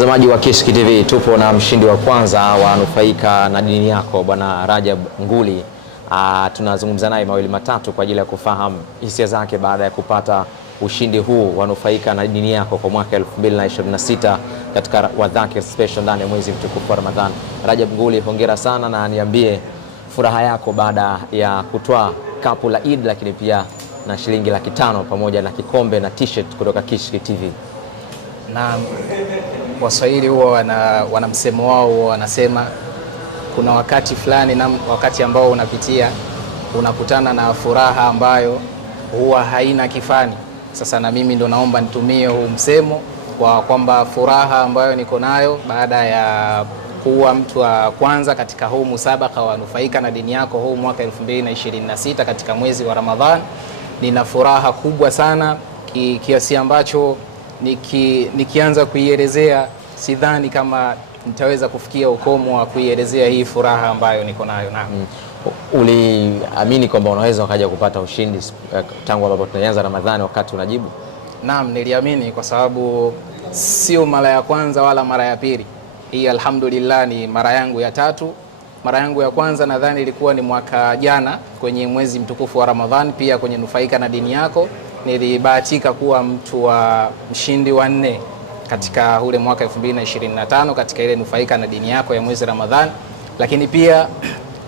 Mtazamaji wa Kishki TV, tupo na mshindi wa kwanza wa Nufaika na Dini Yako, Bwana Rajab Nguli. Tunazungumza naye mawili matatu kwa ajili ya kufahamu hisia zake baada ya kupata ushindi huu wa Nufaika na Dini Yako kwa mwaka 2026 katika Wadhakir Special ndani ya mwezi mtukufu wa Ramadhani. Rajab Nguli, hongera sana, na niambie furaha yako baada ya kutoa kapu la Eid, lakini pia na shilingi 500 pamoja na kikombe na t-shirt kutoka Kishki TV. Na Waswahili huwa wana msemo wao, wanasema kuna wakati fulani na wakati ambao unapitia unakutana na furaha ambayo huwa haina kifani. Sasa na mimi ndo naomba nitumie huu msemo kwa kwamba furaha ambayo niko nayo baada ya kuwa mtu wa kwanza katika huu musabaka wa Nufaika na Dini Yako huu mwaka 2026 katika mwezi wa Ramadhani, nina furaha kubwa sana kiasi ambacho nikianza kuielezea sidhani kama nitaweza kufikia ukomo wa kuielezea hii furaha ambayo niko nayo. Uliamini kwamba unaweza ukaja kupata ushindi tangu ambapo tunaanza Ramadhani wakati unajibu? Naam, niliamini kwa sababu sio mara ya kwanza wala mara ya pili. Hii alhamdulillah ni mara yangu ya tatu. Mara yangu ya kwanza nadhani ilikuwa ni mwaka jana kwenye mwezi mtukufu wa Ramadhani, pia kwenye Nufaika na Dini Yako nilibahatika kuwa mtu wa mshindi wa 4 katika ule mwaka 2025 katika ile Nufaika na Dini Yako ya mwezi Ramadhani, lakini pia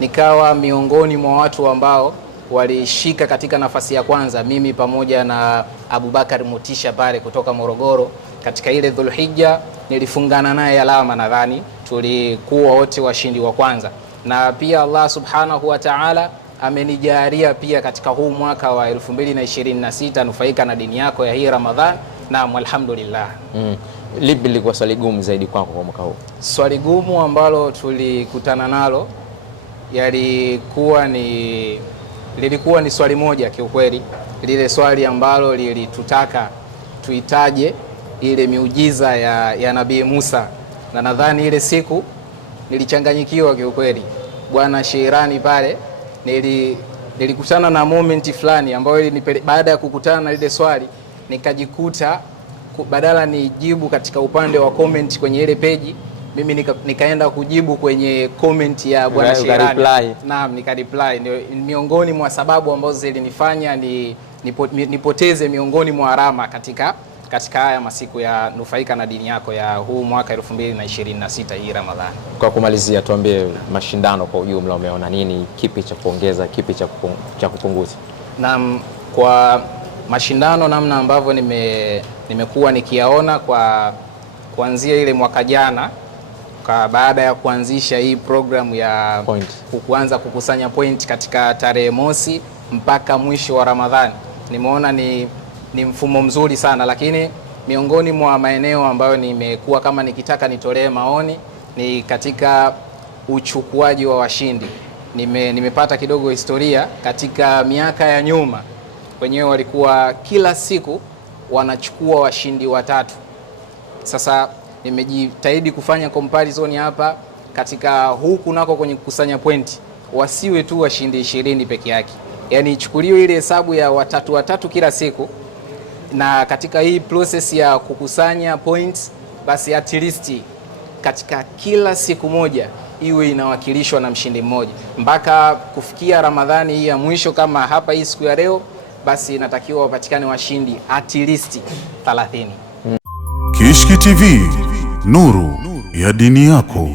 nikawa miongoni mwa watu ambao walishika katika nafasi ya kwanza, mimi pamoja na Abubakar Mutisha pale kutoka Morogoro. Katika ile Dhulhijja nilifungana naye alama, nadhani tulikuwa wote washindi wa kwanza, na pia Allah subhanahu wa ta'ala amenijalia pia katika huu mwaka wa 2026 Nufaika na Dini Yako ya hii Ramadhan. Naam, alhamdulillah. Lipi lilikuwa swali gumu zaidi kwako kwa mwaka huu? Swali gumu ambalo tulikutana nalo lilikuwa ni swali moja kiukweli, lile swali ambalo lilitutaka tuitaje ile miujiza ya Nabii Musa, na nadhani ile siku nilichanganyikiwa kiukweli. Bwana Sheirani pale nilikutana na moment fulani ambayo baada ya kukutana na lile swali nikajikuta badala nijibu katika upande wa comment kwenye ile page, mimi nikaenda kujibu kwenye comment ya Bwana Sheirani. Naam, nikareply. Ndio miongoni mwa sababu ambazo zilinifanya nipoteze miongoni mwa alama katika haya masiku ya Nufaika na Dini Yako ya huu mwaka 2026 hii Ramadhani. Kwa kumalizia, tuambie mashindano kwa ujumla, umeona nini, kipi cha kuongeza, kipi cha kupunguza? Naam, kwa mashindano namna ambavyo nimekuwa nikiyaona kwa kuanzia ile mwaka jana, baada ya kuanzisha hii program ya kuanza kukusanya point katika tarehe mosi mpaka mwisho wa Ramadhani, nimeona ni mfumo mzuri sana, lakini miongoni mwa maeneo ambayo nimekuwa kama nikitaka nitolee maoni ni katika uchukuaji wa washindi. Nimepata kidogo historia katika miaka ya nyuma, wenyewe walikuwa kila siku wanachukua washindi watatu. Sasa nimejitahidi kufanya comparison hapa katika huku nako kwenye kukusanya pointi, wasiwe tu washindi 20 peke yake, yani ichukuliwe ile hesabu ya watatu kila siku, na katika hii process ya kukusanya points basi at least katika kila siku moja iwe inawakilishwa na mshindi mmoja mpaka kufikia Ramadhani hii ya mwisho. Kama hapa hii siku ya leo, basi inatakiwa wapatikane washindi at least 30. Kishki TV, nuru ya dini yako.